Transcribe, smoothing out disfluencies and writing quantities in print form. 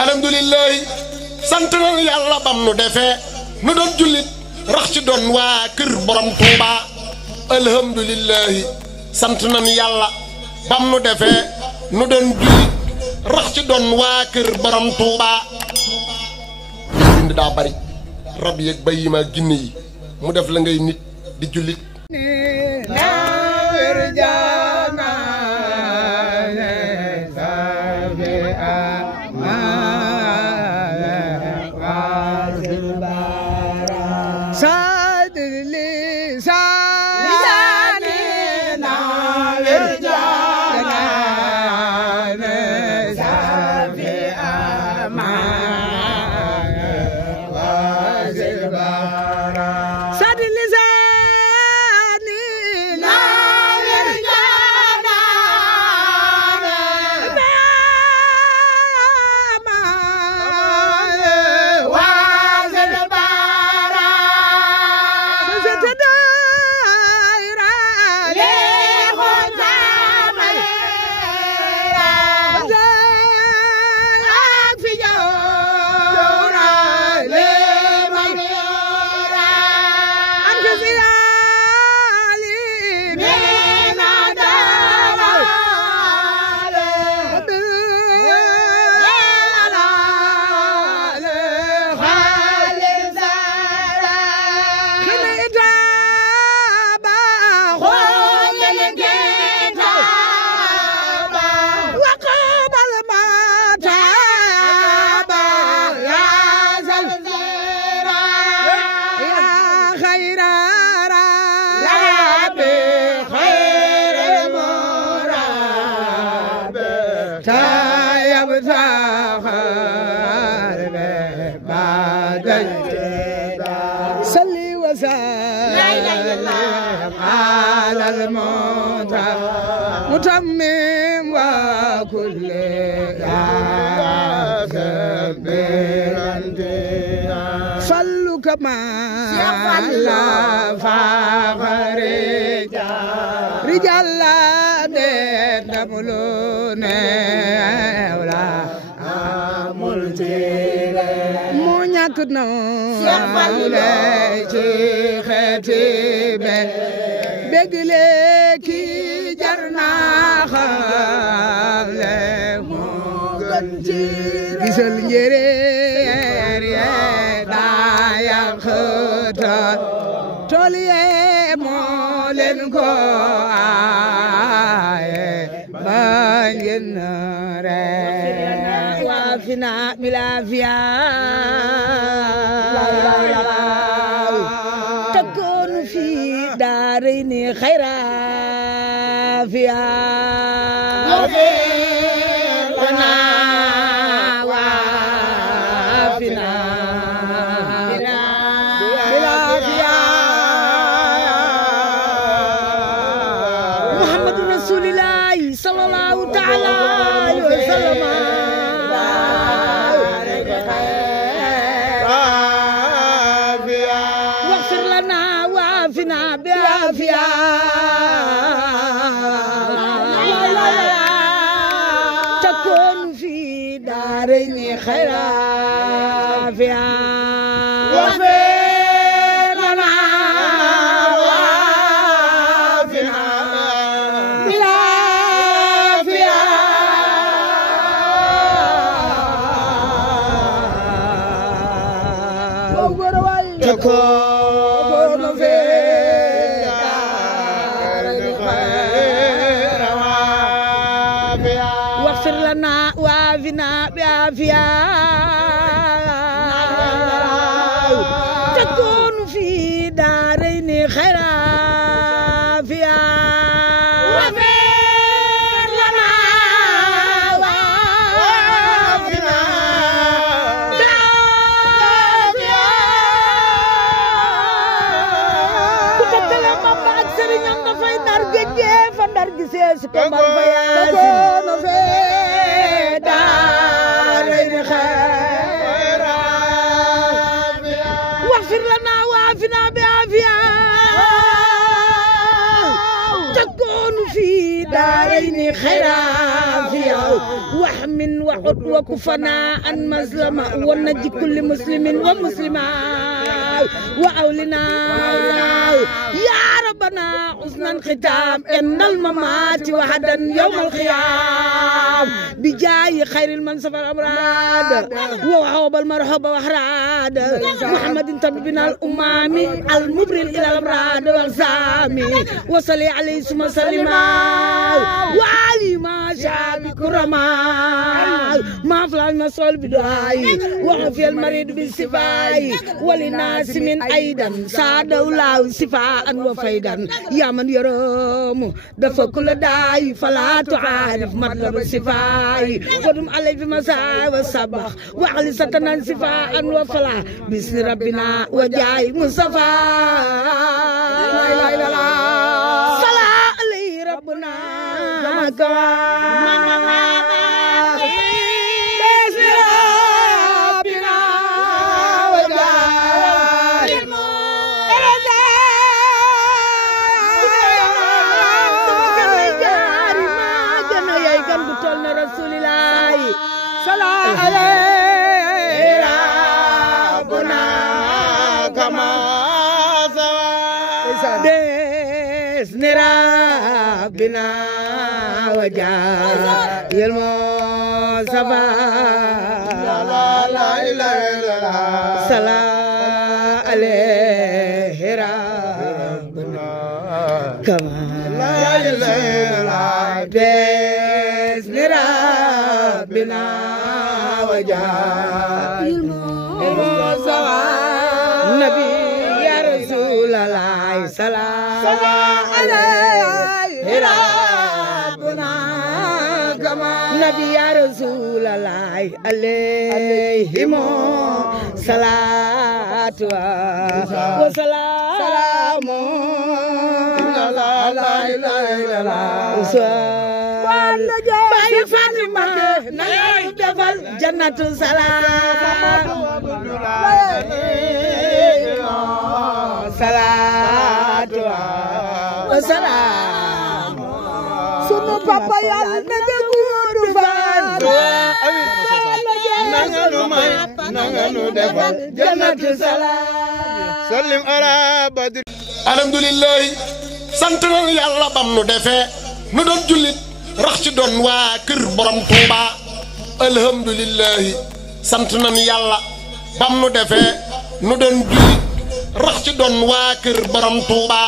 alhamdulillahi sant na yàlla bam nu defee nu doon jullit rax ci doon waa kër borom Tuuba alhamdulillahi sant na yàlla bam nu defee nu doon jullit rax ci doon waa kër borom Tuuba bind daa bari rab yeeg bay yi ma ginne yi mu def la ngay nit di jullit صلي وسلم على المتمم وكل صلوا كما لا فخر رجال لا نملون ولا mu ñàkk na lay ci xeeti be bégle ki jar naa xam le mu gën ci gisal njéeréer ye daa yàq tool ye moo leen ko aaye bañ ngeen فينا ملافيا تكون في دارين خيرا فيها وفينا وفينا ملافيا محمد رسول الله صلى الله تعالى عليه وسلم تكون في دارين خيرا فيها وفينا وفيها بلا فيها تكون في واغفر لنا وعافنا بعافية تكون في دارين خير عافية واغفر لنا وعافنا بعافية تكلم بعد سرنا في نرجع فنرجع سكما واغفر لنا وعافنا بعافية تكون في دارين خير عافية ورحم وعد وكفنا عن مظلمة ونجي كل مسلم ومسلمة وأولنا يا ربنا حسن الختام إن الممات وحدا يوم القيام بجاي خير المنصب الأمراض ووهب المرحب وحراد محمد طبيبنا الأمامي المبرر إلى الأمراض والزامي وصلي عليه ثم سلم وعلي ما شاء بكرمال ما فلان مسؤول بدعائي وعفي المريض بالسفاي وللناس من أيضا سعد الله سفاء وفيدا يا من يروم دفع كل داي فلا تعرف مطلب السفاي ودم عليه بمساء والصباح وعلي ستنا سفاء وفلا بسم ربنا وجاي مصطفى صلى عليه ربنا بنا وجاء المصطفى لا اله الا الله صلى عليه ربنا كما لا اله الا الله بسم ربنا وجاء المصطفى النبي يا رسول الله صلى عليه ربنا كما نبي يا رسول الله عليهم صلاة وسلام لا اله الا الله باي فاطمة نيو دفال جنة السلام صلاة وسلام sunu papa yàlla na nga guuru fan nanga nu defal jannatu salaam sallim ala badri alhamdulillahi sant na yàlla bam nu defee nu doon jullit rax ci doon waa kër borom Touba alhamdulillahi sant na yàlla bam nu defee nu doon jullit rax ci doon waa kër borom Touba